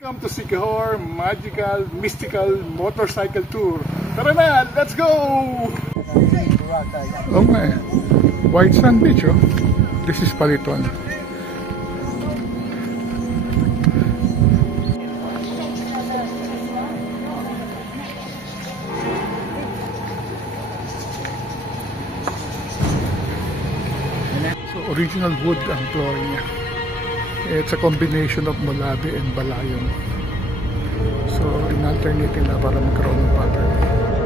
Welcome to Siquijor Magical Mystical Motorcycle Tour. Tara na, let's go! Okay, White Sand Beach, oh. This is Paliton. So original wood ang flooring niya. It's a combination of Molabe and Balayon. So, in-alternate nila para magkaroon ng pattern.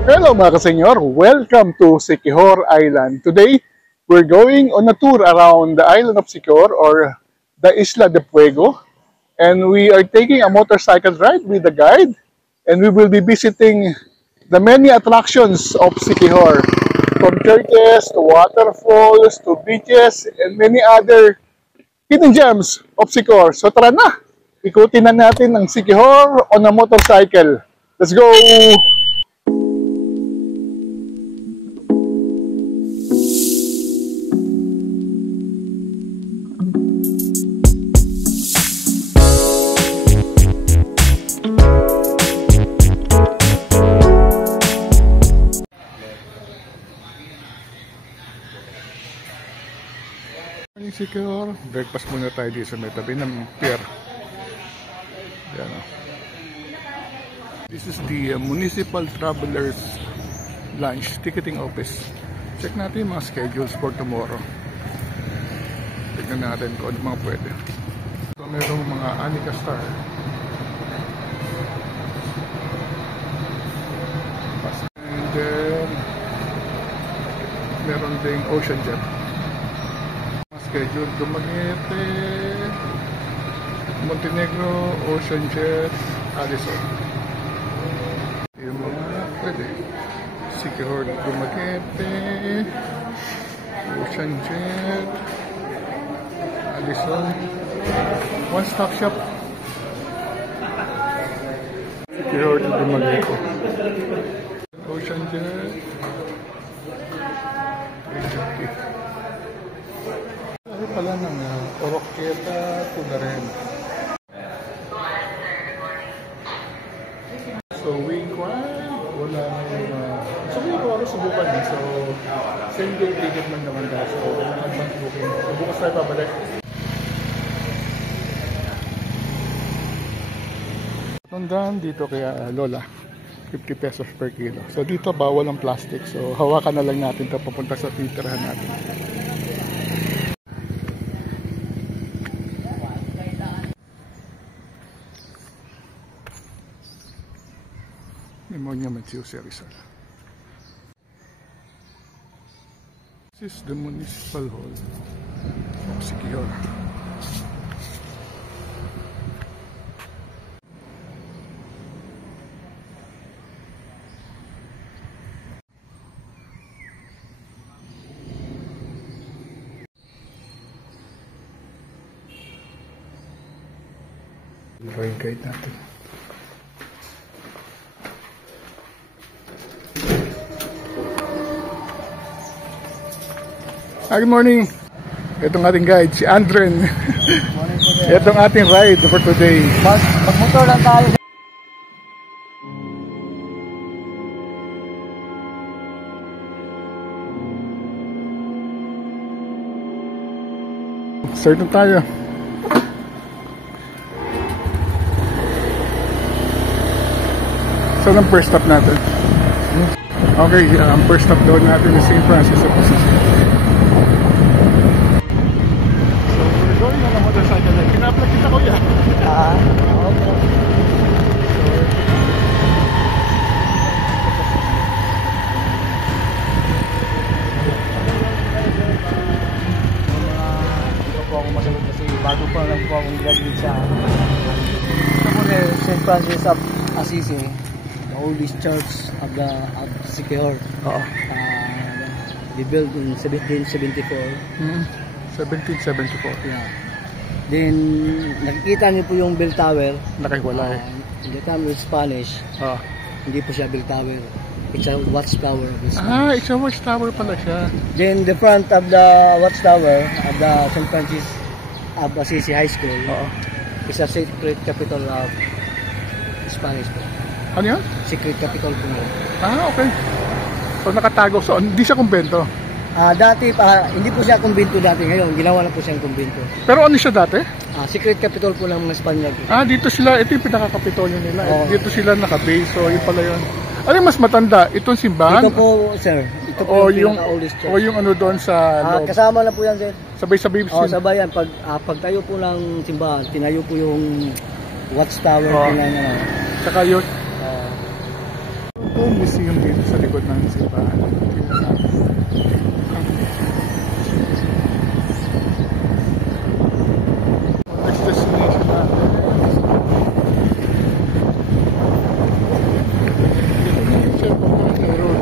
Hello mga kasenyor! Welcome to Siquijor Island. Today, we're going on a tour around the island of Siquijor or the Isla de Fuego. And we are taking a motorcycle ride with a guide. And we will be visiting the many attractions of Siquijor. From churches, to waterfalls, to beaches, and many other hidden gems of Siquijor. So tara na, ikutin na natin ang Siquijor on a motorcycle. Let's go! Siquijor, breakfast muna tayo dito sa may tabi ng pier. Yan, oh. This is the Municipal Travelers Lunch Ticketing Office. Check natin yung mga schedules for tomorrow. Tignan natin kung ano mga pwede. So, merong mga Anika Star. And then meron ding Ocean Jet. Schedule Dumaguete, Montenegro, Ocean Jet, Addison. Yung mga pwede. Siquijor Dumaguete, Ocean Jet, Addison. One stop shop. Siquijor Dumaguete, Ocean Jet, 350. Pala ng Oroquieta to the rin. So we wala na yung so we ko subukan din. So same day ticket man naman daw. So advance booking. So bukas tayo pabalik. Tandaan dito kaya Lola 50 pesos per kilo. So dito bawal ang plastic. So hawakan na lang natin ito papunta sa titirahan natin. Demonia Matthew Rizal. This is the Municipal Hall of Siquijor. Ito yung guide natin. Good morning. Itong ating guide, si Andren. Morning po din. Itong ating ride for today. Magmotor lang tayo. Start na tayo. Saan ang first stop natin? Okay, ang first stop doon natin is St. Francis of Assisi. Motorcycle na. Kinaplag kita ko yan. Okay. Hindi po ako masagot kasi bago pa lang po akong graduate sa St. Francis of Assisi, the oldest church of Siquijor. They built in 1774. 1774. Yeah. Then, nakikita niyo po yung bell tower. Nakahiwalay. In the time with Spanish, hindi po siya bell tower. It's a watchtower of the Spanish. It's a watchtower pala siya. Then, the front of the watchtower of the St. Francis of Assisi High School is a sacred capital of Spanish po. Ano yan? Secret capital po nila. Okay. So nakatago. So hindi siya kumbento. Dati, hindi po siya kumbento dati. Ngayon, ginawa na po siyang kumbento. Pero ano siya dati? Secret capital po ng mga Spaniard. Dito sila, ito yung pinakakapitolyo nila. Oo. Dito sila nakabase, so yun pala yun. Ano yung mas matanda? Itong simbahan? Ito po, sir. Ito po O yung yung, pinaka-oldest church. o yung ano doon sa loob? Kasama na po yan, sir. Sabay-sabay Sabay yan. Pagtayo po ng simbahan, tinayo po yung watchtower Oo. po ng Saka yun. Ito yung museum dito sa likod ng simbahan. Tingnan natin. Next destination natin. Ito na yung San Pampanga Road.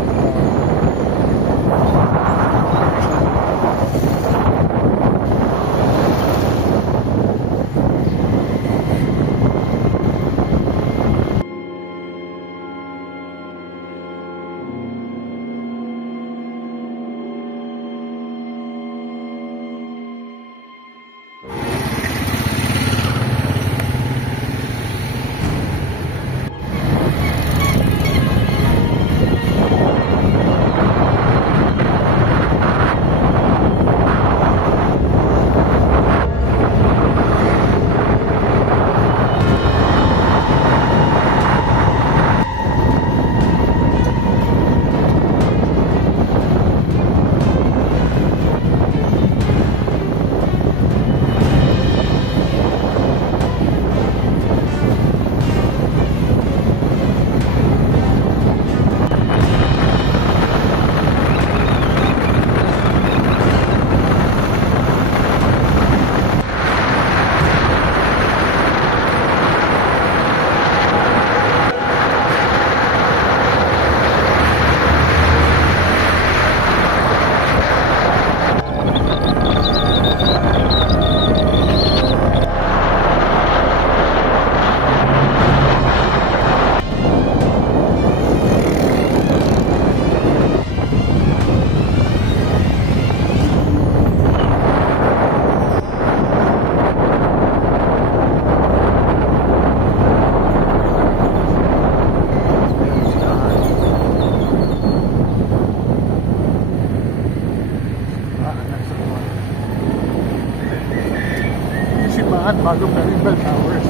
Simbahan bago pa rin Bell Towers.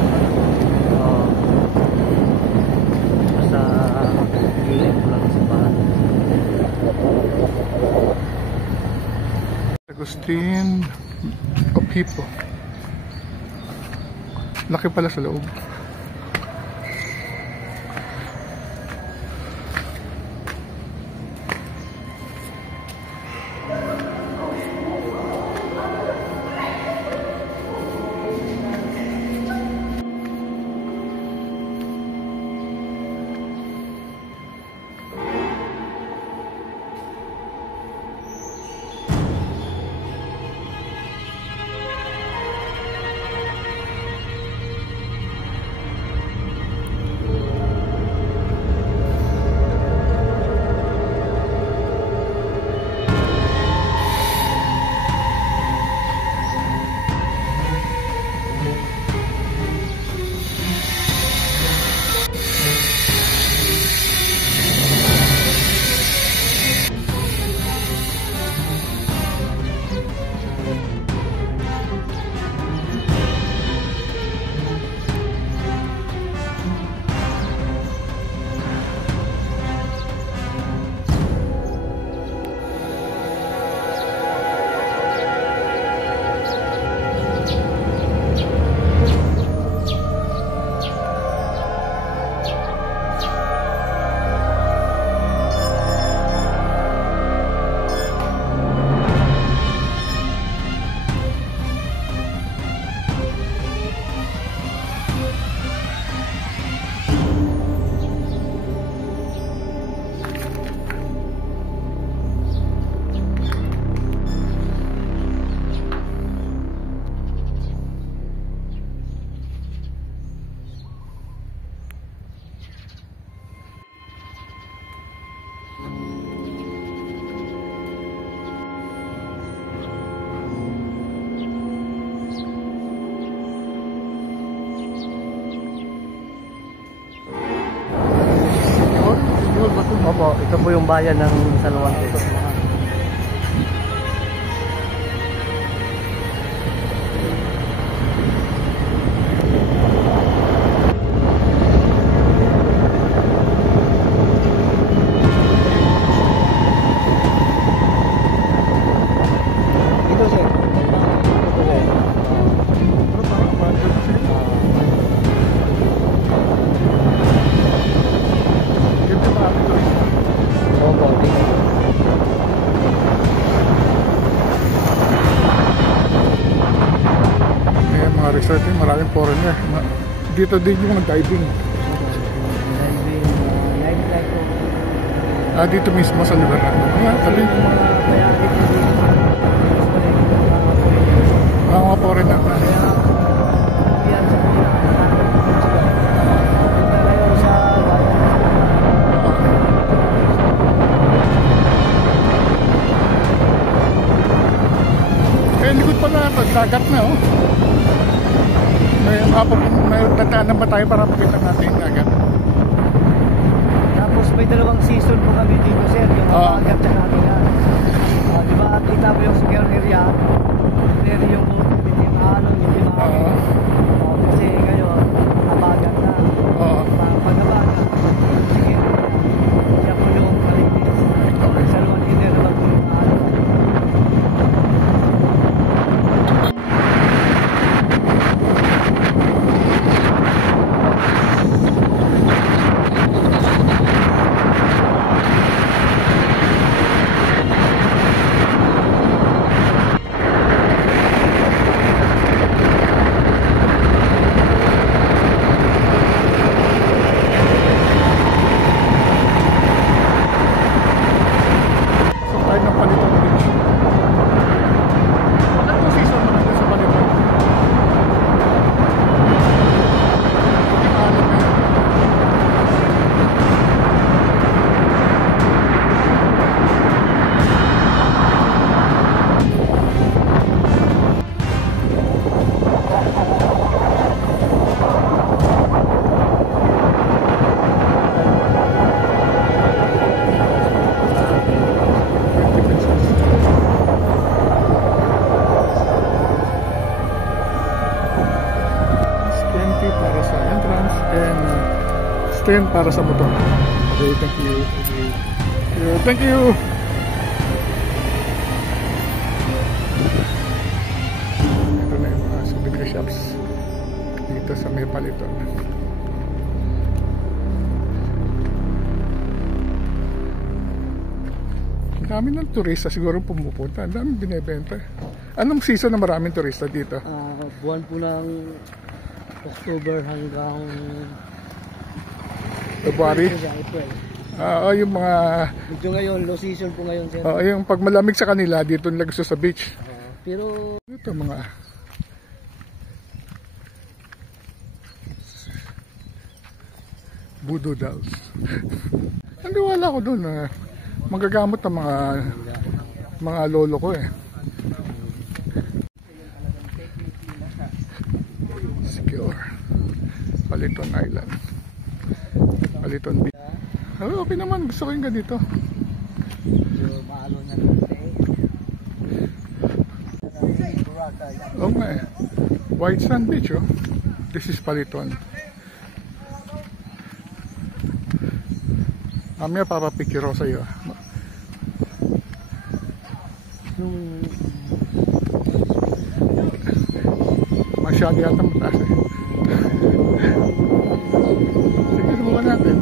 sa gilid po lang simbahan. Agustin of Hippo. Laki pala sa loob. Opo, ito po yung bayan ng San Juan. Ito sir. Pero parang abandoned na sila. Yun yung mga turista. Opo, dito. Ayan, mga resort yun, maraming foreigner. Dito din yung diving. Nightlife po. Dito mismo sa lugar natin. Ayan, tabi. Mga foreigner na. Eh, likod pala, pagdagat na, oh. May tataanan ba tayo para makita natin yung dagat? Tapos may dalawang season po kami dito sir, yung Abagat sa Kabila. Di ba kita mo yung secure area, area yung hindi mahalon, hindi mahalon. Kasi ngayon, Abagat na. Pag Abagat, sige, siya po yung malinis. Sa luwan hindi naman po yung mahalon. So, tayo ng Paliton Beach. Ano yung season mo nandun sa Paliton? Yung alon na yun. It's 20 para sa entrance and 10 para sa motor. Okay, thank you. Thank you. Ito na yung mga souvenir shops dito sa may Paliton. Ang dami ng turista siguro pumupunta. Ang dami binibenta. Anong season na maraming turista dito? Buwan po ng October hanggang February? April. Yung mga Medyo ngayon, low season po ngayon sir. yung pag malamig sa kanila dito nila gusto sa beach. Pero Ito mga voodoo dolls. Nandiwala ko doon na magagamot ng mga lolo ko eh. Secure. Paliton Island. Paliton Beach. Okay naman, gusto ko yung ganito. medyo maalo na konti. Oo nga eh. White Sand Beach oh. This is Paliton. Mamaya papapicture ko sa iyo. Nung Masyado yata mataas eh. Sige, subukan natin.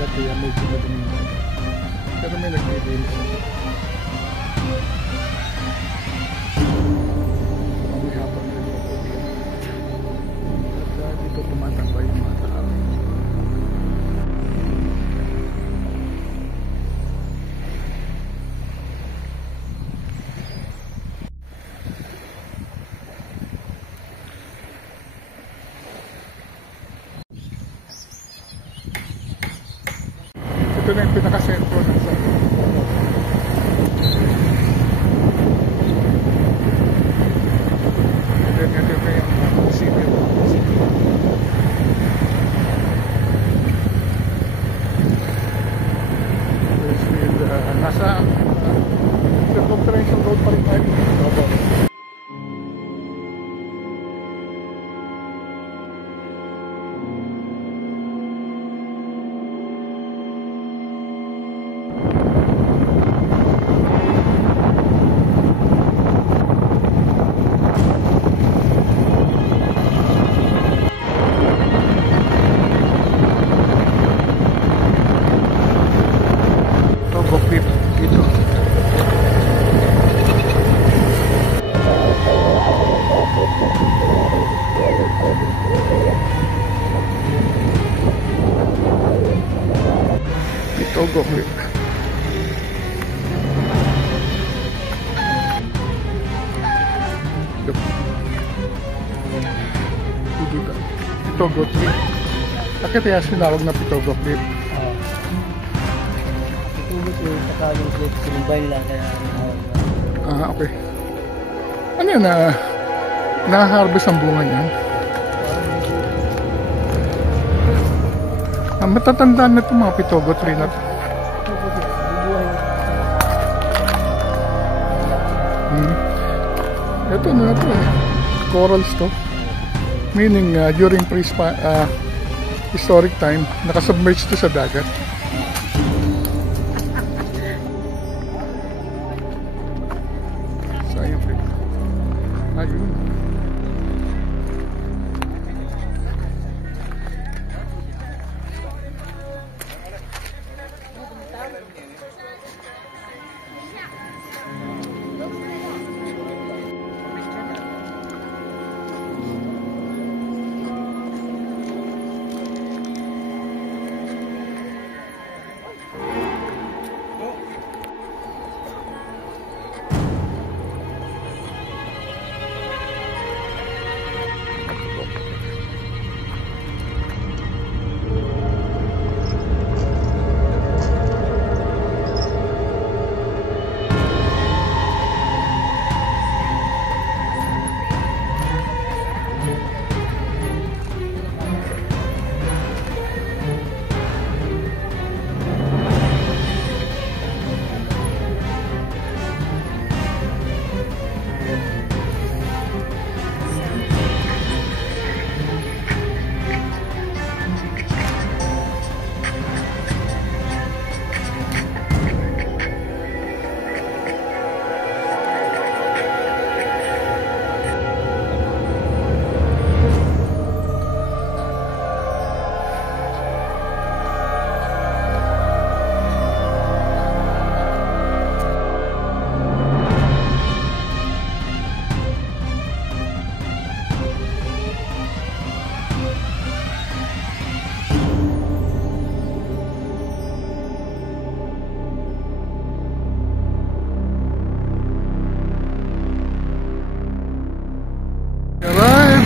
dagat kaya medyo madaming dagat. Pero may naglilinis. May hapon na at dito tumatambay yung mga tao. Ito na yung pinakasentro ng San Juan. And then ito yung city. Nasa circumferential road pa rin tayo. Dito. Ito Goklit. Ito Goklit. Bakit kaya sinawag na Pito Goklit? Tutulog yung takalong group, sinumbay nila kaya Okay. Ano yan na na-harvest ang bunga niyan? Matatandaan na itong mga pitogo tree na ito. Ito na ito eh. Corals to. Meaning during historic time, nakasubmerge to sa dagat. Ayun.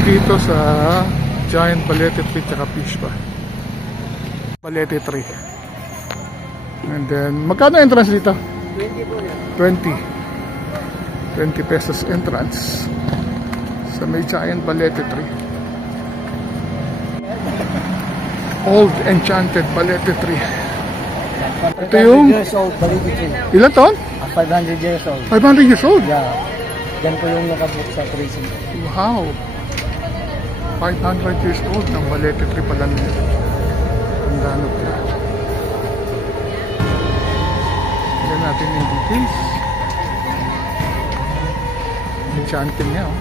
Dito sa giant balete tree tsaka fish pa. Balete tree. And then, magkano entrance dito? 20 po yan. 20 pesos entrance sa may giant balete tree. Old enchanted balete tree. Ito yung 500 years old, balete tree. Ilan taon? 500 years old. 500 years old? Yeah. Yan po yung nakabook sa tourism. Wow. 500 years old ng balete tree pala nila. Ang gano pala. Tignan natin yung details. Enchanting niya, oh.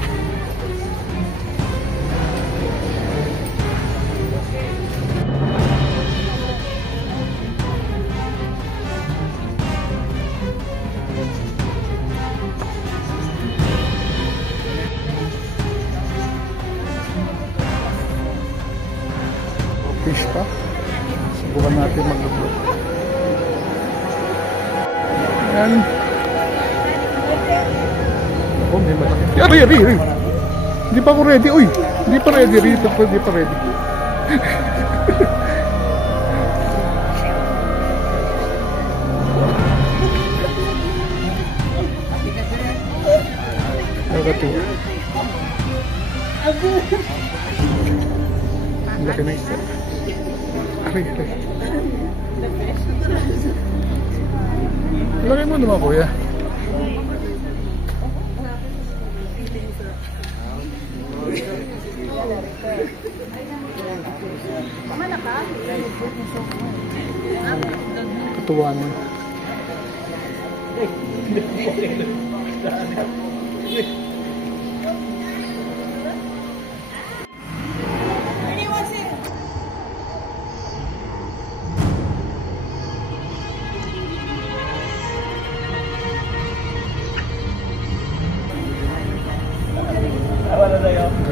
yan. Oh, may malaki. Ari. Hindi pa ako ready. Uy, hindi pa ready. Hindi pa ready. Laki na isa. Ari. Laki mo naman, kuya. Katuwanan.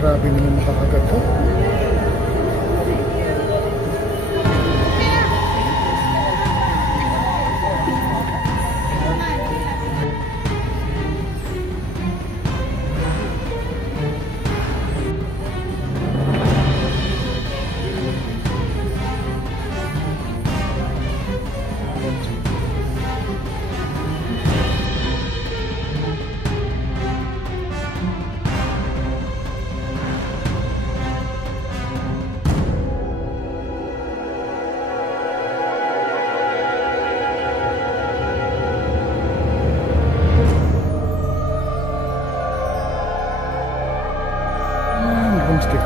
Grabe naman makakagat to. Stick.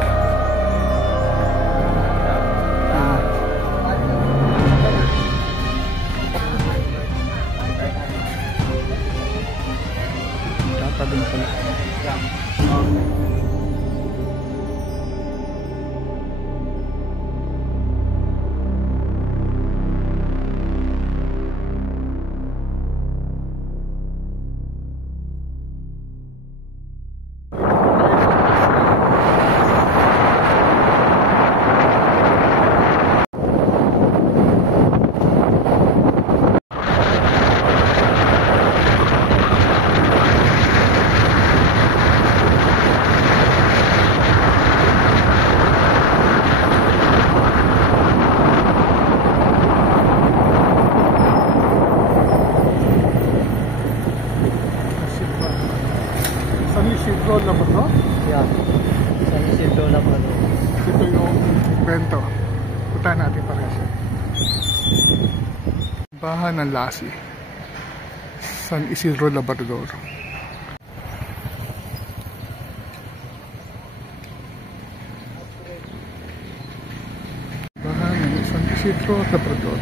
Tatalo na pala. San Isidro Labrador? Yeah. San Isidro Labrador. Ito yung bento. Puntahan natin para siya. Bahan ng Lassie. San Isidro Labrador. Bahan ng San Isidro Labrador.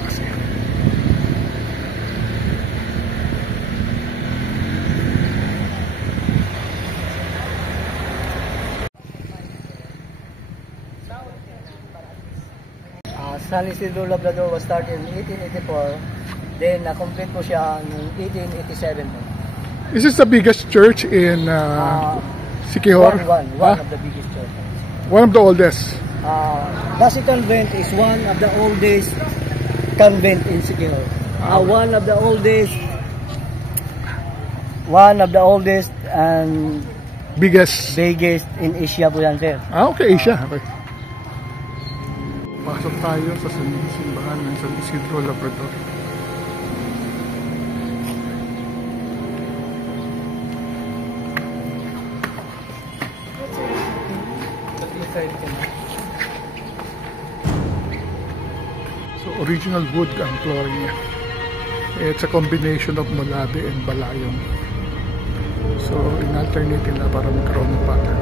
Lassie. San Isidro Labrador was started in 1884. Then, na-complete po siya in 1887. Is this the biggest church in Siquijor? One of the biggest churches. One of the oldest. Lassie Convent is one of the oldest convent in Siquijor. One of the oldest and Biggest. in Asia po yan, sir. Okay, Asia. Okay. Pasok tayo sa simbahan ng San Isidro Labrador. So original wood ang flooring niya. It's a combination of mulabi and balayong. So in-alternate nila para magkaroon ng pattern.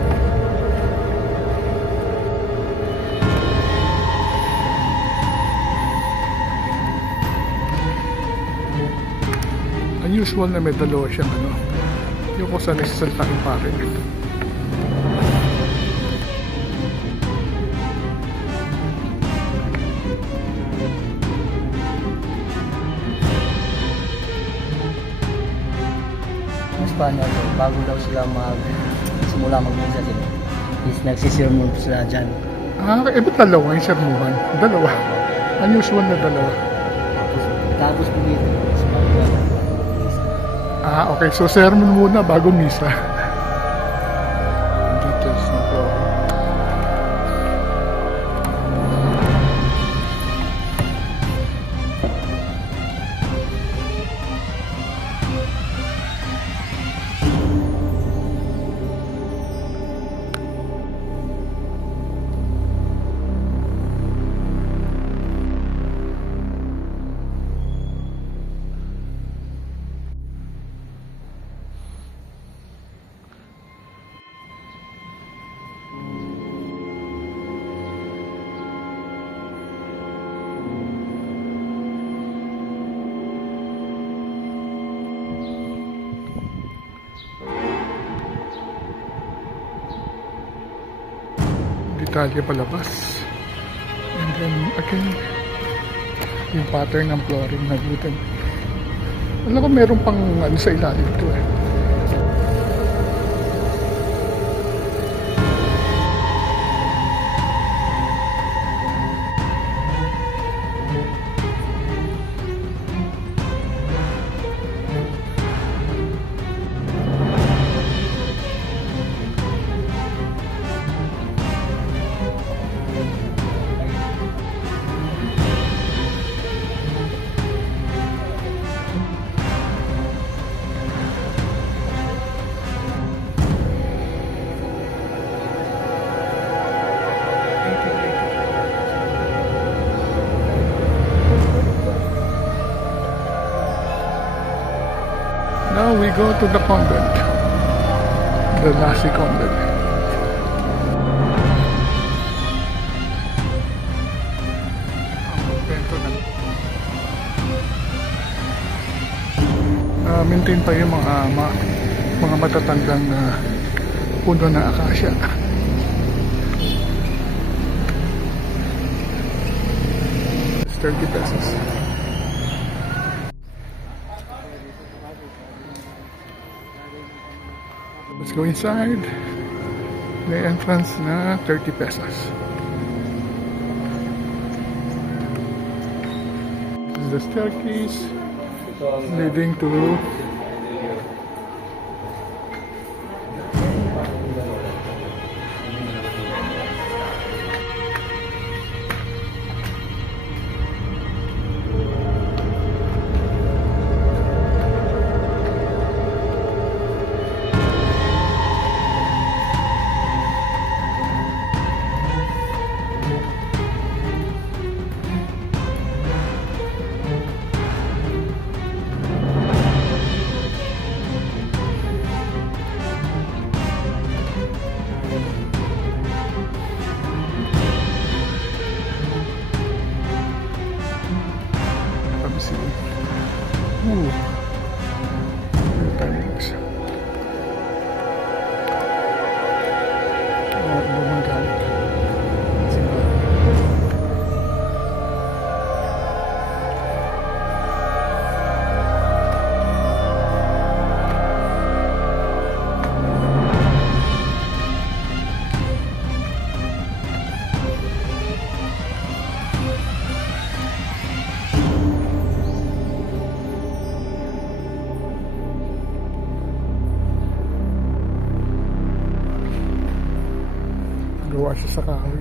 Unusual na may dalawa siyang yung kung saan nagsasalta yung pattern. Espanya, bago daw sila simula mag-misa sila. Is nagsisirmon sila dyan. Ba't dalawa yung sermuhan? Dalawa. Unusual na dalawa. Tapos dito. Okay. So, sermon muna bago misa. Details na flooring. Detalye palabas, and then again yung pattern ng flooring na wooden. Alam ko meron pang ano sa ilalim ito eh. Now we go to the convent, the Lassie convent. Ang convento na. Maintain pa yung mga matatandang puno ng akasya. 30 pesos. Let's go inside. The entrance na 30 pesos. This is the staircase leading to gawa siya sa kahoy.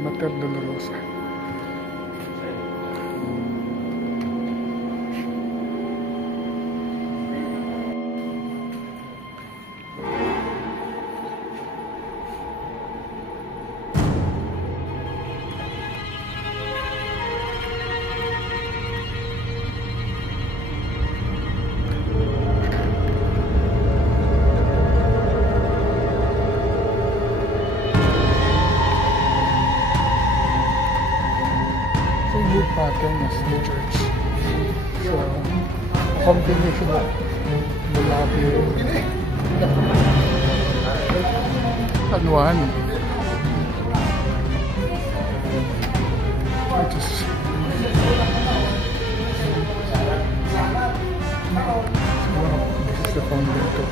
Mater Dolorosa. Same pattern as the church. So, combination of the lobby and one. Which is this is the convent of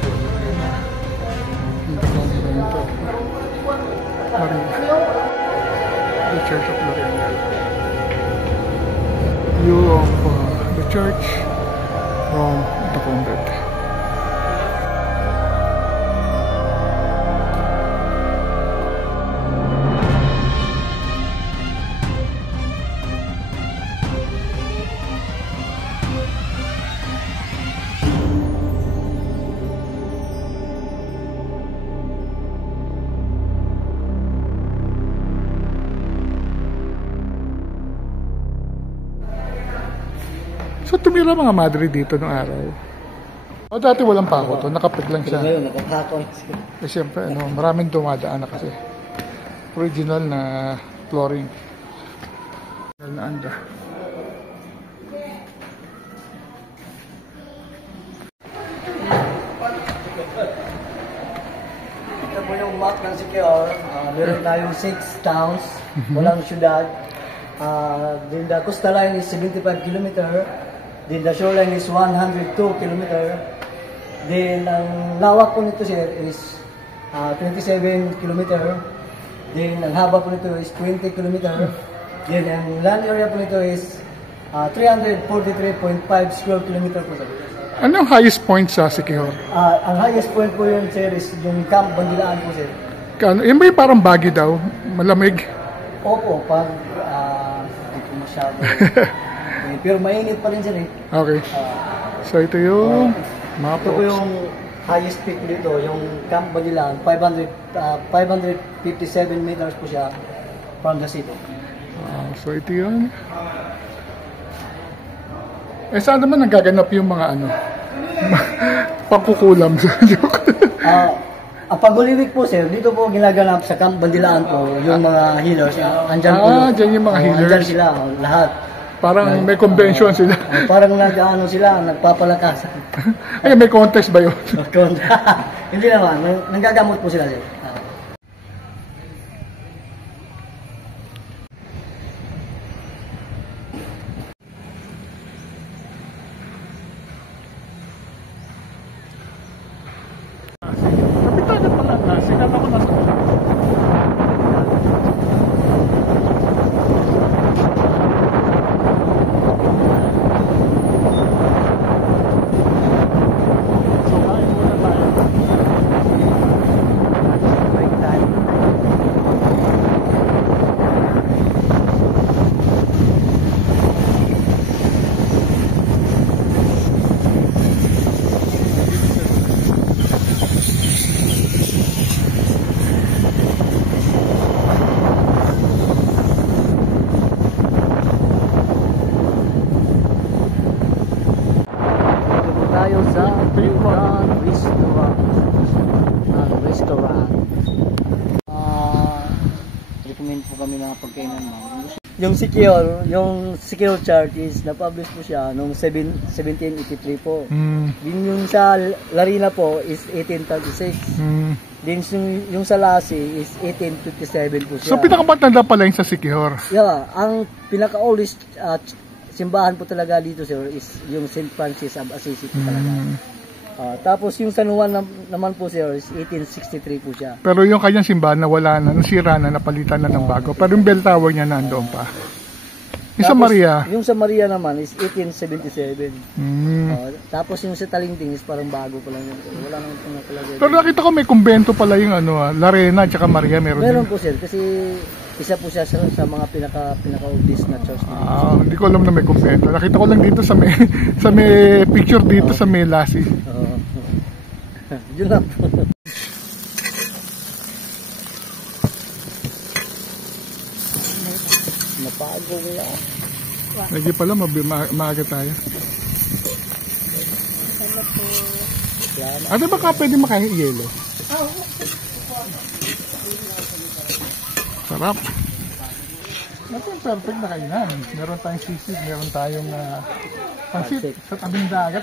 the convent of Marina. The Church of Lorena. View of the church from the convent. So tumira mga madre dito nung araw. O dati walang pako to, nakapit lang siya. Ngayon, nakapako. Eh siyempre, maraming dumadaan na kasi. Original na flooring. Original na anda. Ito po yung map ng Siquijor. Meron tayong 6 towns, walang syudad. Then the coastal line is 75 km. Then the shoreline is 102 km. Then ang lawak po nito sir is 27 km. Then ang haba po nito is 20 km. Then ang land area po nito is 343.5 square kilometer po sir. Ano ang highest point sa Siquijor? Ang highest point po yun sir is yung Camp Bandilaan po sir. Yan ba yung parang baggy daw? Malamig? Opo, pag hindi po masyado. Pero mainit pa rin sir eh. Okay. So ito yung mga Ito po yung highest peak dito, yung Camp Bandilaan, 557 meters po siya from the city. So ito yun. Eh saan naman nagaganap yung mga pangkukulam? Ang Paghuli Week po sir, dito po ginaganap sa Camp Bandilaan po, yung mga healers. Andyan po. Dyan yung mga healers. Andyan sila, lahat. Parang may convention sila. Parang nagpapalakas. Ay, may contest ba yun? Hindi naman, nanggagamot po sila sir. Kapitanya pala na, sikat ako na sa recommend po kami na pagkainan mo. Yung Siquijor chart is na-publish po siya noong 1783 po. Din yung sa Larina po is 1836. Din yung sa Lassie is 1857 po siya. So pinakamatanda pala yung sa Siquijor. Yeah, ang pinaka-oldest simbahan po talaga dito sir is yung St. Francis of Assisi po talaga. Tapos yung San Juan naman po sir is 1863 po siya. Pero yung kanyang simbahan na wala na, nasira na, napalitan na ng bago. Pero yung bell tower niya nandoon pa. Yung sa Maria? Yung sa Maria naman is 1877. Tapos yung sa Talingting is parang bago pa lang yun. Wala nang pinapalagay. Pero nakita ko may kumbento pala yung Larena at Maria. Meron po sir kasi isa po siya sa mga pinaka-oldest na church. Hindi ko alam na may kumbento. Nakita ko lang dito sa may picture dito sa may Lassie. Yun lang po. Napagong lang. Lagi pala, maaga tayo. Ano ba ka pwede makain yelo? Sarap. Ito yung perfect na kainan. Meron tayong sisig, meron tayong pansit sa tabing dagat.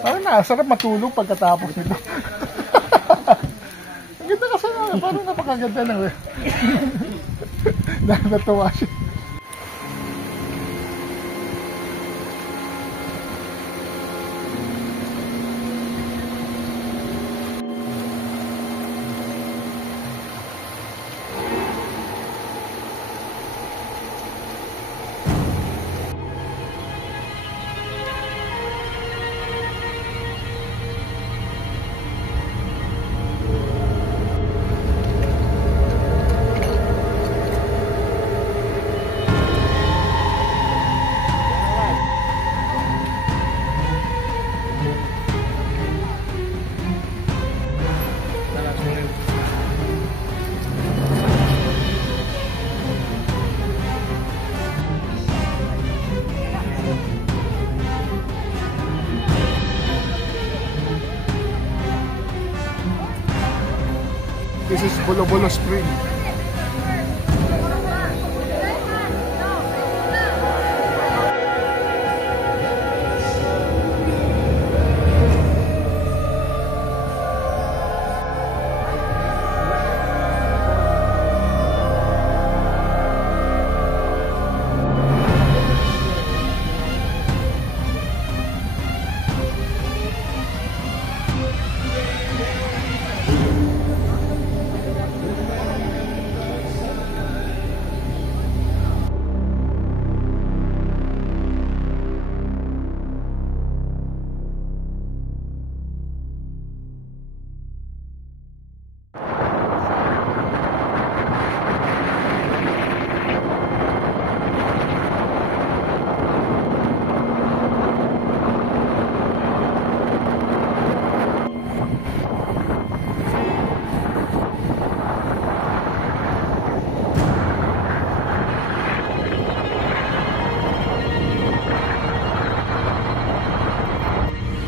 Parang nasarap matulog pagkatapos nito. Ang ganda kasi parang napakaganda ng natuwa siya. This is Bolo Bolo Spring.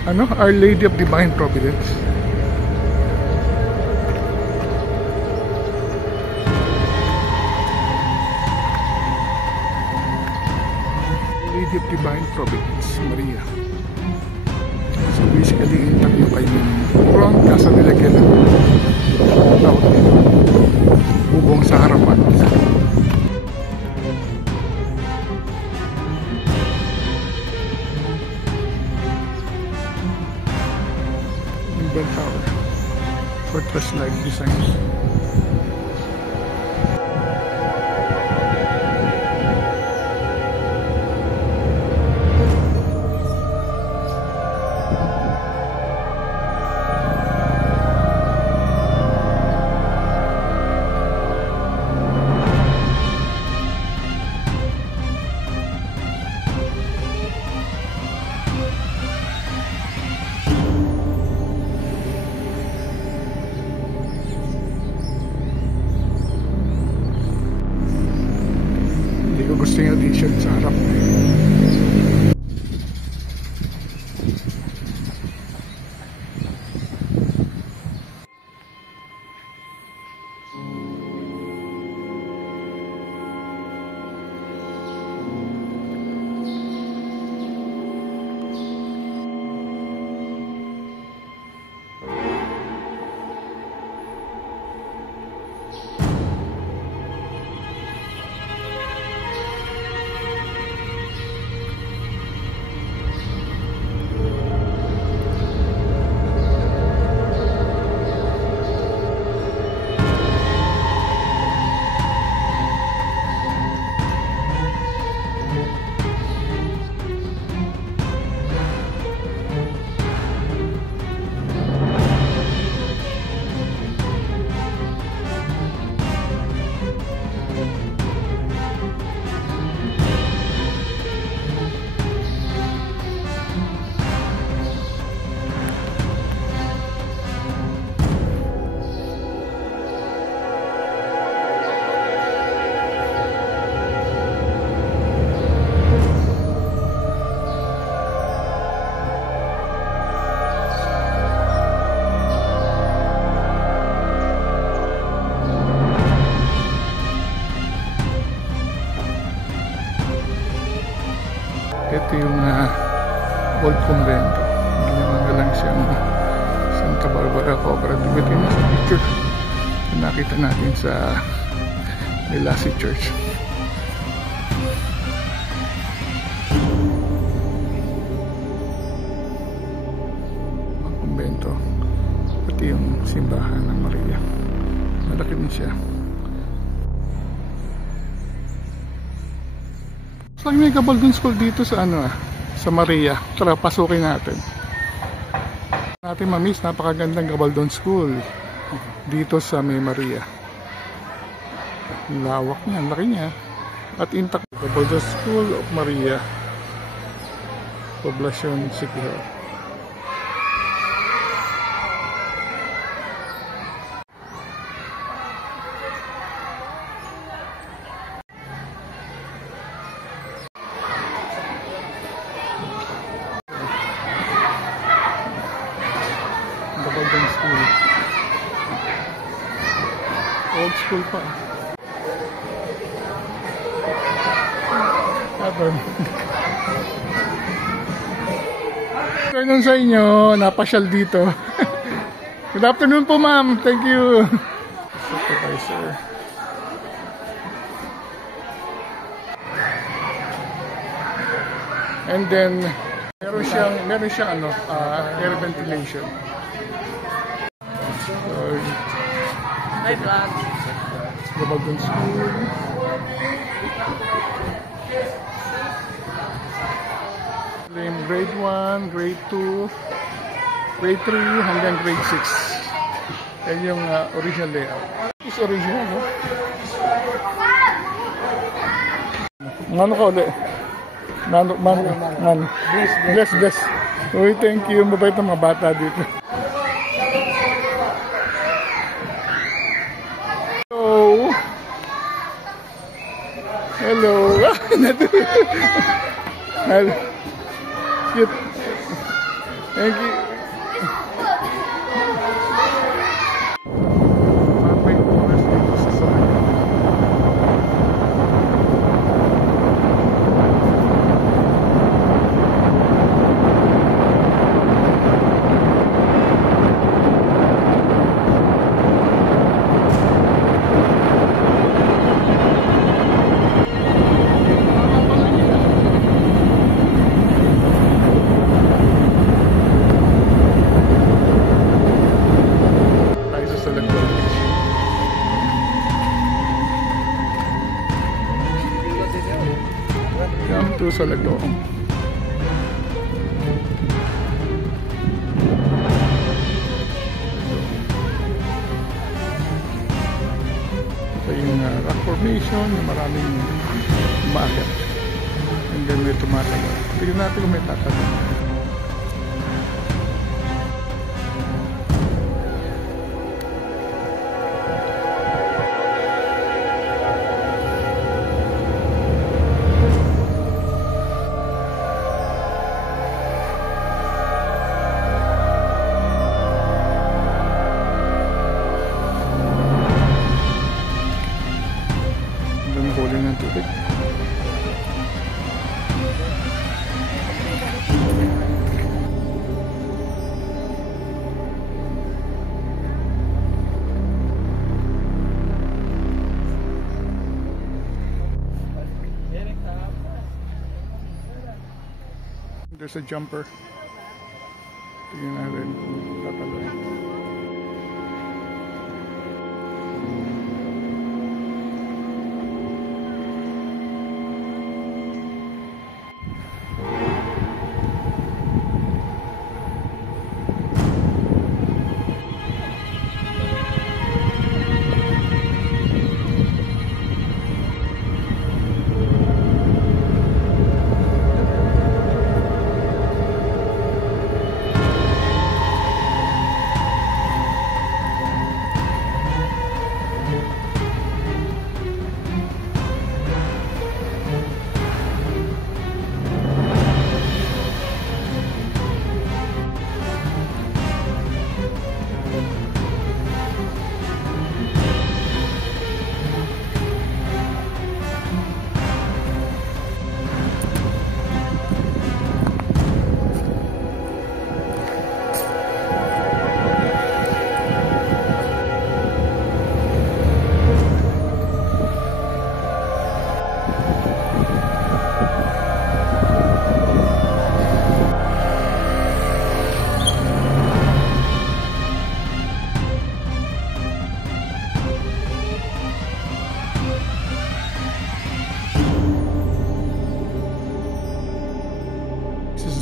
Ano? Our Lady of Divine Providence. Lady of Divine Providence, Maria. So basically, intact yung kanyang kurang kaso nilagyan ng bubong sa harapan. Bell Tower, fortress-like designs. Gusto yung addition sa harap. Ito yung old convento. Ginawa na lang siyang Santa Barbara Cooperative. Ito yung sa picture na nakita natin sa Melasi Church. Mga convento. Pati yung simbahan ng Maria. Malaki din siya. So, may Gabaldon School dito sa sa Maria. Tara, pasukin natin. Mamiss, napakagandang Gabaldon School dito sa May Maria. Lawak niya, laki niya. At intact Gabaldon School of Maria, Poblacion Siquijor. Gabaldon School. Old school pa. Good afternoon sa inyo. Napasyal dito. Good afternoon po, ma'am. Thank you. Supervisor. And then meron siyang air ventilation. So, Hi, vlog. Gabagon School. Grade 1, grade 2, grade 3 hanggang grade 6. Yan yung original layout. It's original, no? Ngano ka ulit? Ngano? Bless. Uy, thank you. Mabait ang mga bata dito. Hello. Hello. Cute. Thank you. Sa Lagdoong. Ito yung rock formation na maraming umaakit. And then may tumatayo. Tignan natin kung may tatayo. There's a jumper. Tingnan natin kung tataloy.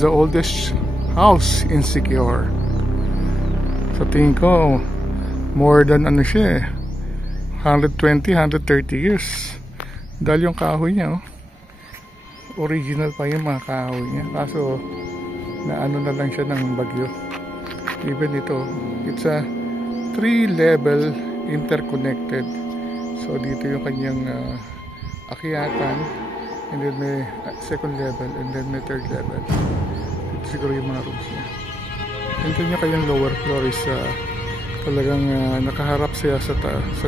The oldest house in Siquijor. Sa tingin ko more than ano siya 120, 130 years dahil yung kahoy niya original pa yung mga kahoy niya, kaso na ano na lang siya ng bagyo. Even ito, it's a 3-level interconnected, so dito yung kanyang akyatan, and then may second level, and then may third level. Ito siguro yung mga rooms niya. And then yung kanyang lower floor is talagang nakaharap siya sa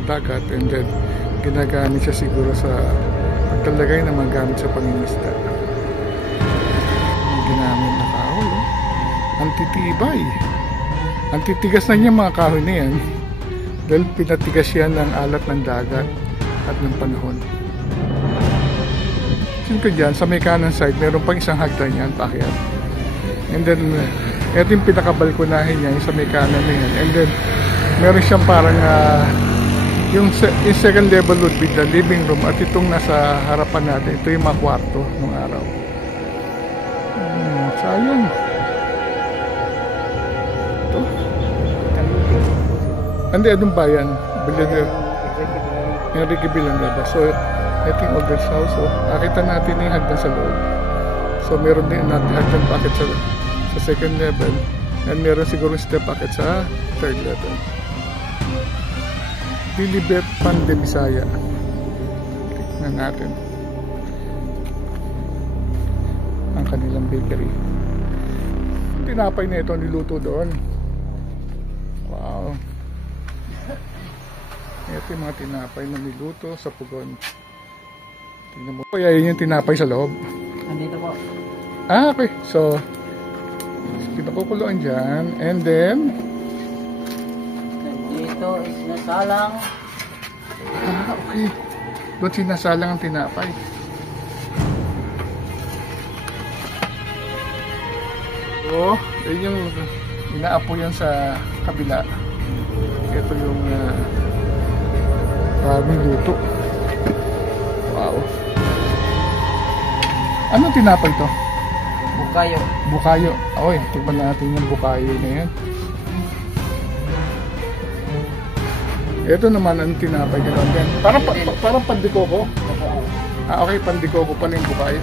dagat, and then ginagamit siya siguro sa pagtalagay na magamit sa pangingisda. Ginamit na kahoy, oh. Antitibay. Antitigas na niya mga kahoy na yan dahil pinatigas yan ng alat ng dagat at ng panahon. Ko dyan, sa may kanan side, meron pang isang hagdan yan, paakyat. And then, ito yung pinakabalkonahin niya, yung sa may kanan na yan. And then, meron siyang parang, yung second level would be the living room, at itong nasa harapan natin, ito yung mga kwarto ng araw. Sayang. Ito? Hindi, anong bayan? Enrique Villanueva. So, ito yung old house. So, nakita natin yung hagdan sa loob. So, meron din natin hagdan packet sa second level. And meron siguro step packet sa third level. Dilibet Pande Bisaya. Tignan natin ang kanilang bakery. Yung tinapay na ito niluto doon. Wow. Ito yung mga tinapay na niluto sa pugon. Tingnan mo. Kaya yun yung tinapay sa loob. Andito po. Okay. So, pinakukuluan dyan. And then, Dito is nasalang. okay. Doon sinasalang ang tinapay. So, yun yung inaapo yan sa kabila. Ito yung maraming luto. Wow. Anong tinapay to? Bukayo. Bukayo. Oy, tignan natin yung bukayo na yan. Ito naman ang tinapay gano'n din. Parang pandikoko. Okay, pandikoko pala yung bukayo.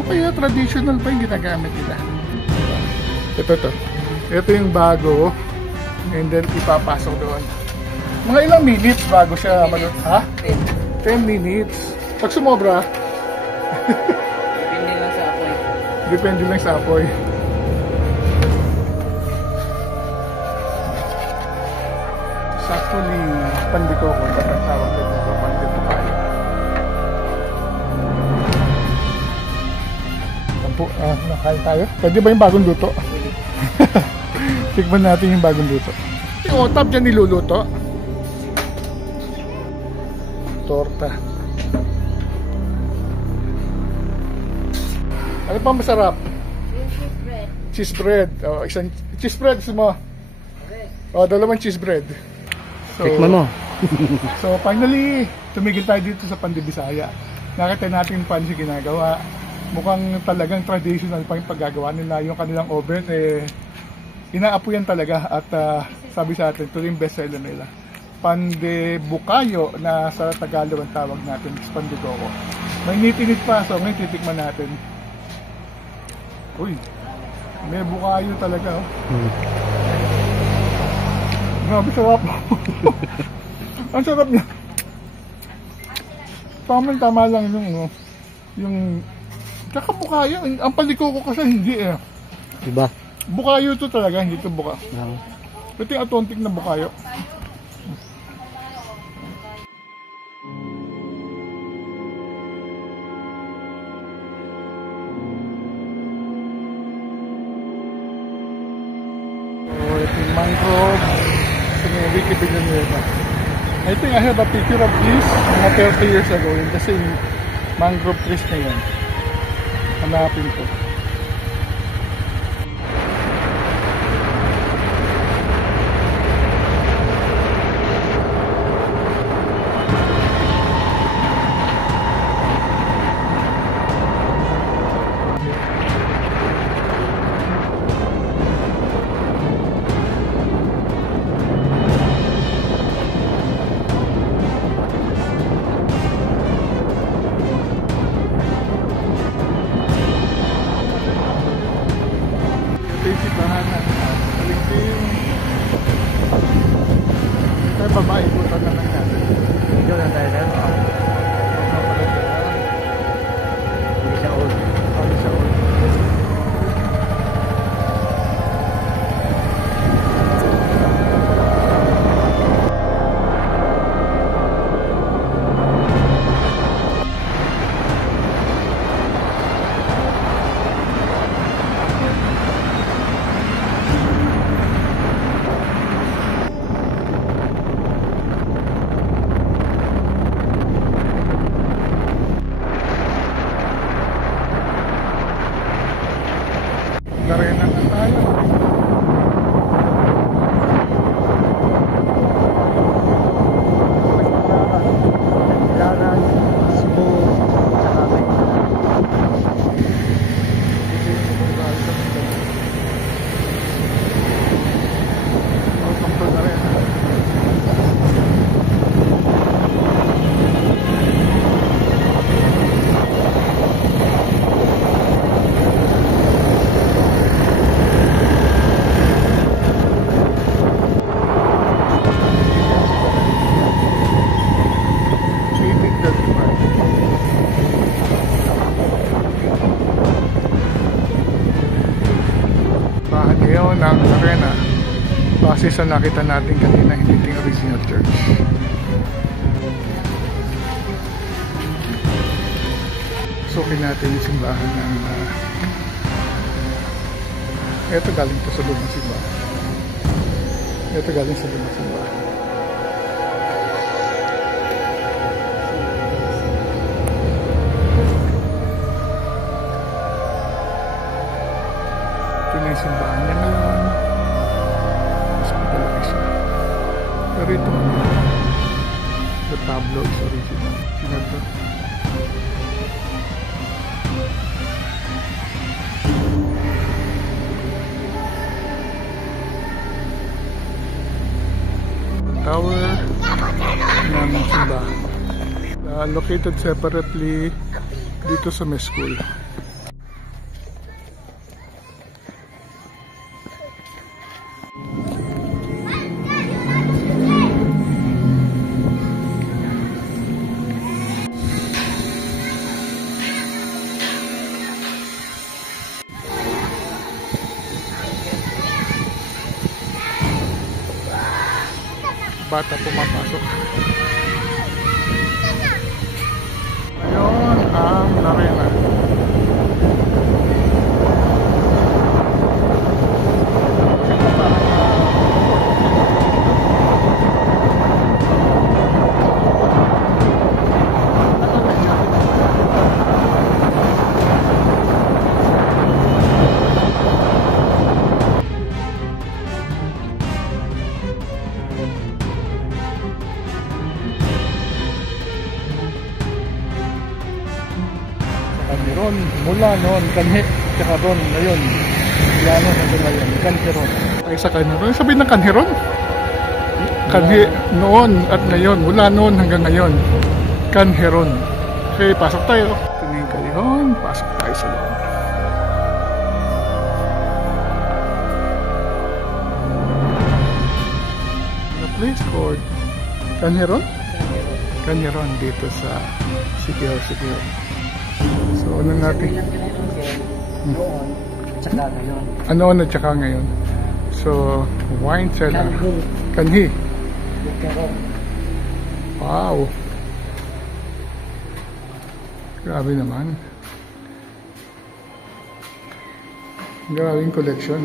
Okay, traditional pa yung ginagamit nila. Ito. Ito yung bago. And then ipapasok doon. Mga ilang minutes bago siya maluto. Ha? 10 minutes. Pag sumobra, Depende lang sa apoy. depende lang sa apoy. Actually, pandikoko. Bakit tawag dito? Pandikoko. Nakain tayo. Pwede ba yung bagong luto? Tikman natin yung bagong luto. Yung otab dyan niluluto. Torta. Ano pa masarap? Cheese bread. Cheese bread. Oh, isang cheese bread mo. Oh, dalawang cheese bread. So, Tikman mo. So finally, tumigil tayo dito sa Pande Bisaya. Nakita natin paano siya ginagawa. Mukhang talagang traditional pa yung paggagawa nila. Yung kanilang oven, inaapuyan talaga. At sabi sa atin, ito yung bestseller nila. Pande Bukayo, na sa Tagalog ang tawag natin, Pandikoko. May init pa, so ngayon titikman natin. Uy, may bukayo talaga. Oh. Grabe sarap. Ang sarap niya. Tama lang yung tsaka bukayo. Ang paliko ko kasi hindi eh. Diba? Bukayo ito talaga, hindi ito buka. Yeah. Ito yung authentic na bukayo. So, ito yung mangrove. Ito yung Enrique Villanueva. I think I have a picture of this mga 30 years ago. Yung kasi mangrove trees na yan. Hanapin ko. Babae po na lang natin. Video lang tayo tayo. Hindi siya old. Hindi siya old. sa nakita natin kanina, hindi ito yung original church. Sukin natin yung simbahan ng ito galing to sa lumang simbahan. Ito galing sa lumang simbahan. Ito na yung simbahan niya ngayon. Mas madalaki siya. Pero ito the tablo is original. Sino ito? Tower ng simbahan. Located separately dito sa may school. Bata pumapasok. Ayun ang arena. Kanheron, mula noon, kanhe, tsaka ron, ngayon. Mula noon, hanggang ngayon, kanheron. Ay sa kanheron, sabihin ng kanheron? Kanhe, noon at ngayon, mula noon hanggang ngayon. Kanheron. Okay, pasok tayo. Ito na yung kanheron, pasok tayo sa loob. The place called Kanheron? Kanheron dito sa Siquijor. So, ano natin? Noon, tsaka ngayon. Ano at tsaka ngayon? So, wine cellar. Kanhi. Wow. Grabe naman. Grabing collection.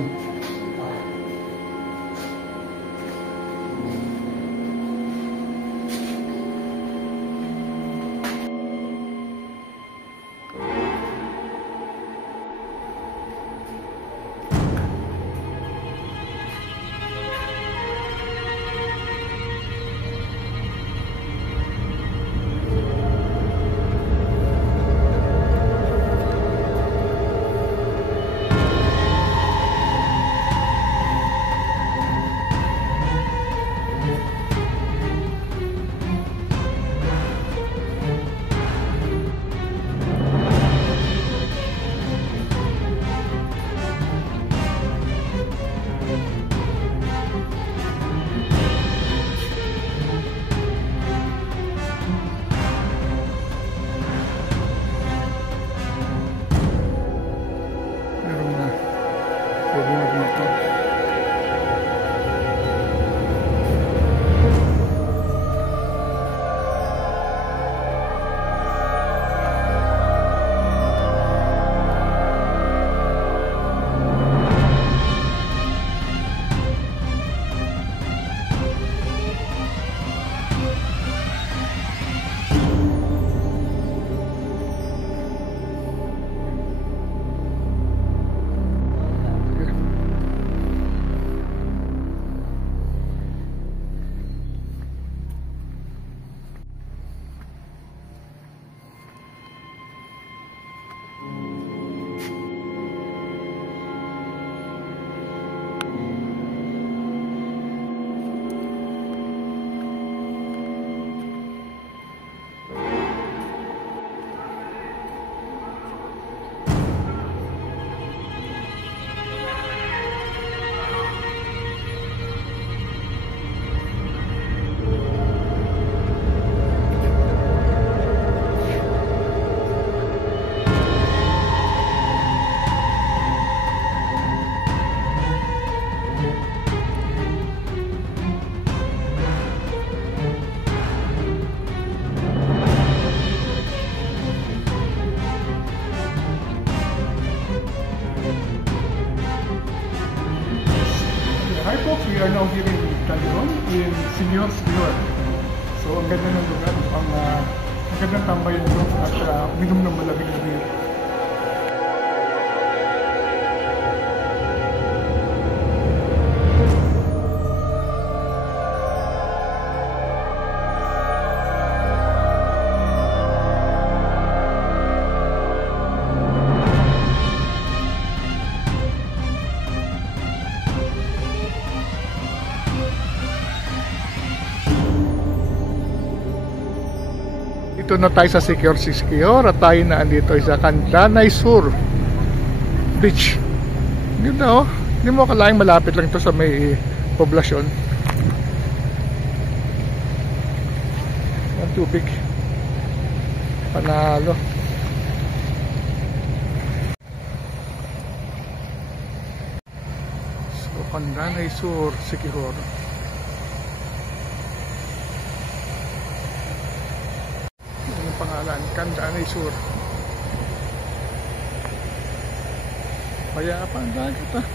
So ang ganda ng lugar, ang gandang tambayan doon at minom ng malamig na beer. Dito na tayo sa Siquijor at tayo na andito sa Candanay Sur Beach. Ganda oh. Hindi mo akalaing malapit lang to sa may poblasyon. Ang tubig. Panalo. So Candanay Sur, Siquijor. Pangalan, Candanay Sur. Kaya pa ang dagat ah.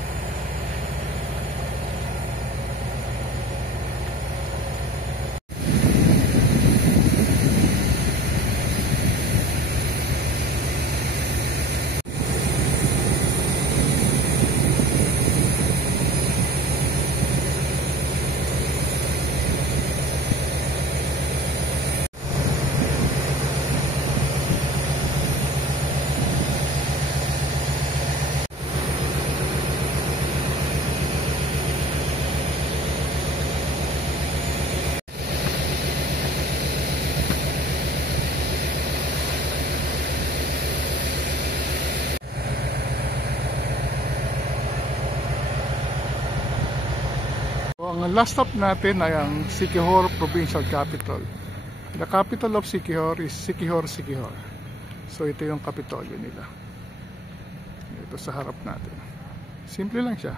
Ang last stop natin ay ang Siquijor Provincial Capital. The capital of Siquijor is Siquijor, Siquijor. So ito yung kapitolyo nila. Ito sa harap natin. Simple lang siya.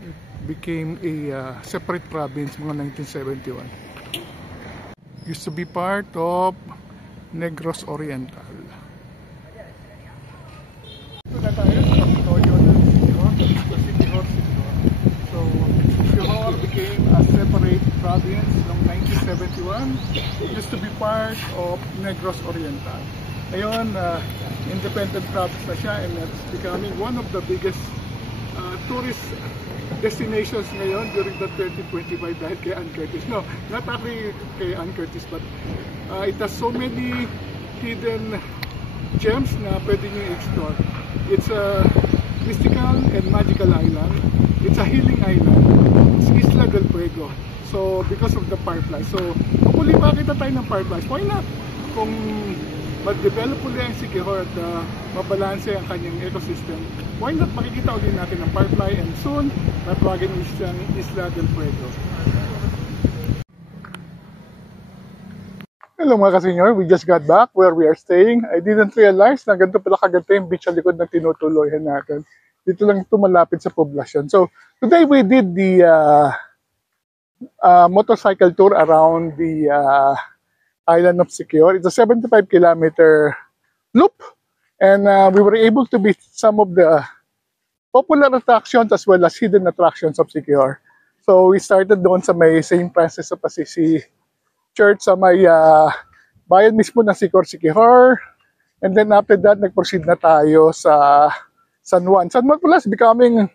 It became a separate province mga 1971. Used to be part of Negros Oriental. Ito na tayo sa kapitolyo ng Siquijor, sa Siquijor, Siquijor. So Siquijor became a separate province noong 1971. It used to be part of Negros Oriental. Ngayon, independent province na siya, and it's becoming one of the biggest tourist destinations ngayon during the 2025 dahil kay Ann Curtis. No, not actually kay Ann Curtis, but it has so many hidden gems na pwede nyo i-explore. It's a mystical and magical island. It's a healing island. It's Isla del Fuego. So, because of the fireflies. So, kung muli makita tayo ng fireflies, why not? Kung mag-develop ulit ang Siquijor at mabalanse ang kanyang ecosystem, why not makikita ulit natin ng firefly, and soon natawagin isang Isla del Fuego. Hello mga kasenyor, we just got back where we are staying. I didn't realize na ganito pala kaganda yung beach sa likod na tinutuloyan natin. Dito lang ito malapit sa poblasyon. So today we did the motorcycle tour around the island of Siquijor. It's a 75-kilometer loop, and we were able to visit some of the popular attractions as well as hidden attractions of Siquijor. So we started doon sa may St. Francis of Assisi Church sa may bayan mismo ng Siquijor, and then after that nag-proceed na tayo sa San Juan. San Juan pala is becoming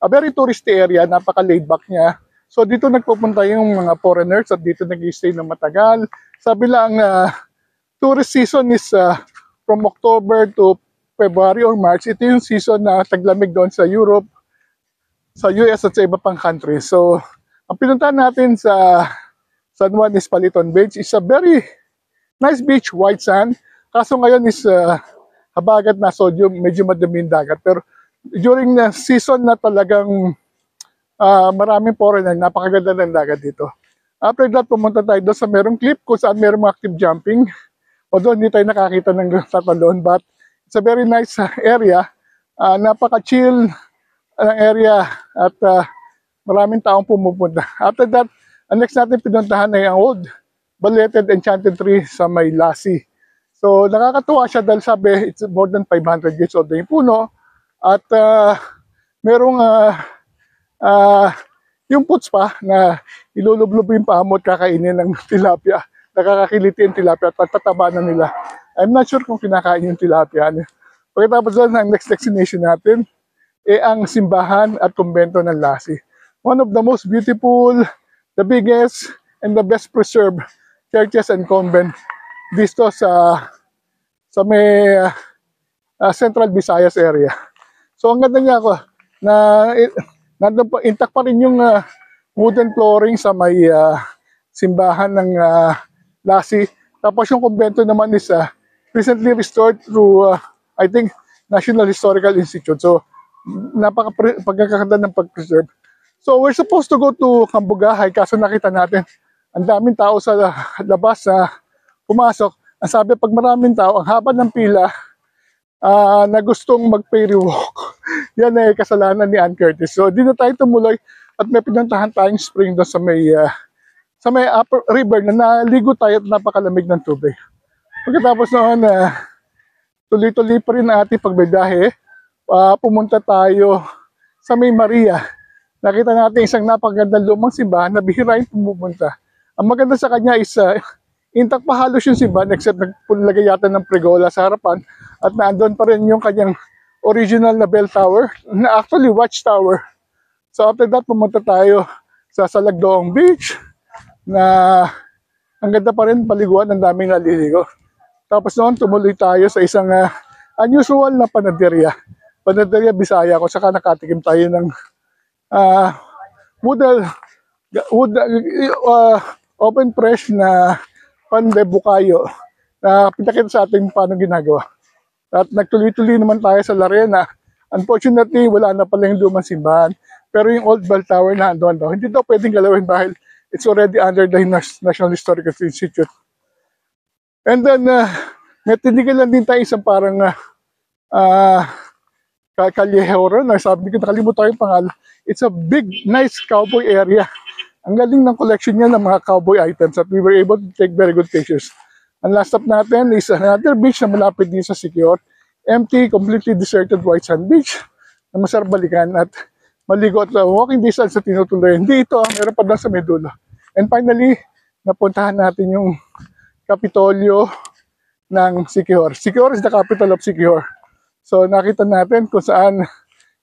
a very touristy area, napaka-laid back niya. So dito nagpupunta yung mga foreigners at dito nag-stay ng matagal. Sabi lang, tourist season is from October to February or March. Ito yung season na taglamig doon sa Europe, sa US at sa iba pang countries. So ang pinuntahan natin sa San Juan is Paliton Beach. It's a very nice beach, white sand. Kaso ngayon is habagat na sodium, medyo madaming dagat. Pero during the season na talagang maraming foreigner, napakaganda ng dagat dito. After that, pumunta tayo doon sa merong cliff kung saan merong active jumping. Although hindi tayo nakakita ng tatalon, but it's a very nice area. Napaka-chill area at maraming taong pumupunta. After that, ang next natin pinuntahan ay ang old Balleted Enchanted Tree sa may Lassie. So nakakatuwa siya dahil sabi it's more than 500 years old na yung puno. At merong yung puts pa na ilulublob yung paa mo at kakainin ng tilapia. Nakakakiliti yung tilapia at patataba na nila. I'm not sure kung kinakain yung tilapia. Pagkatapos doon, ang next destination natin, ang simbahan at kumbento ng Lassie. One of the most beautiful, the biggest, and the best preserved churches and convent dito sa may Central Visayas area. So ang ganda niya ako na nandun pa, intact pa rin yung wooden flooring sa may simbahan ng Lassie. Tapos yung kumbento naman is recently restored through I think National Historical Institute. So pagkakaganda ng pag-preserve. So we're supposed to go to Cambugahay kaso nakita natin ang daming tao sa labas na pumasok. Ang sabi pag maraming tao, ang haba ng pila na gustong mag-ferry walk. Yan ay kasalanan ni Ann Curtis. So dito tayo tumuloy at may pinuntahan tayong spring doon sa may upper river na naligo tayo at napakalamig ng tubig. Pagkatapos noon, tuloy-tuloy pa rin ang ating pagbibiyahe. Pumunta tayo sa may Maria. Nakita natin isang napakagandang lumang simbahan na bihira yung pumupunta. Ang maganda sa kanya is intact pa halos yung simbahan except nagpulagay yata ng pregola sa harapan at naandun pa rin yung kanyang original na bell tower na actually watchtower. So after that, pumunta tayo sa Salagdoong Beach na ang ganda pa rin paliguan, ang daming naliligo. Tapos noon, tumuloy tayo sa isang unusual na panaderia. Panaderia Bisaya ko, saka nakatikim tayo ng open fresh na pan de bukayo na pinakita sa ating paano ginagawa. At nagtuloy-tuloy naman tayo sa Larena. Unfortunately, wala na pala yung lumang simbahan. Pero yung old bell tower na andun daw, hindi daw pwedeng galawin dahil it's already under the National Historical Institute. And then, may tinigilan din tayo isang parang Callejero na sabi ko, nakalimutan yung pangalan. It's a big, nice cowboy area. Ang galing ng collection niya ng mga cowboy items at we were able to take very good pictures. Ang last stop natin is another beach na malapit din sa Siquijor. Empty, completely deserted White Sand Beach na masarap balikan at maligo at walking distance sa tinutuloy. Hindi ito, meron pa doon sa Medulo. And finally, napuntahan natin yung Kapitolyo ng Siquijor. Siquijor is the capital of Siquijor. So nakita natin kung saan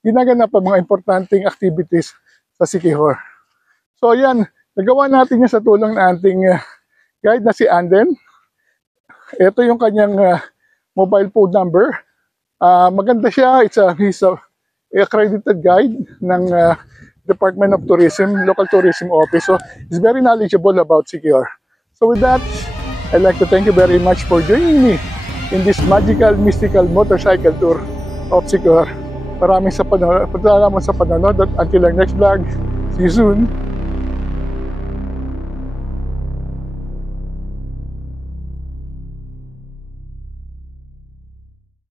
ginaganap ang mga importanteng activities sa Siquijor. So yan, nagawa natin yan sa tulong ng ating guide na si Anden. Ito yung kanyang mobile phone number. Maganda siya. He's a accredited guide ng Department of Tourism, Local Tourism Office. So he's very knowledgeable about Siquijor. So with that, I'd like to thank you very much for joining me in this magical, mystical motorcycle tour of Siquijor. Maraming salamat sa panonood at until our next vlog. See you soon!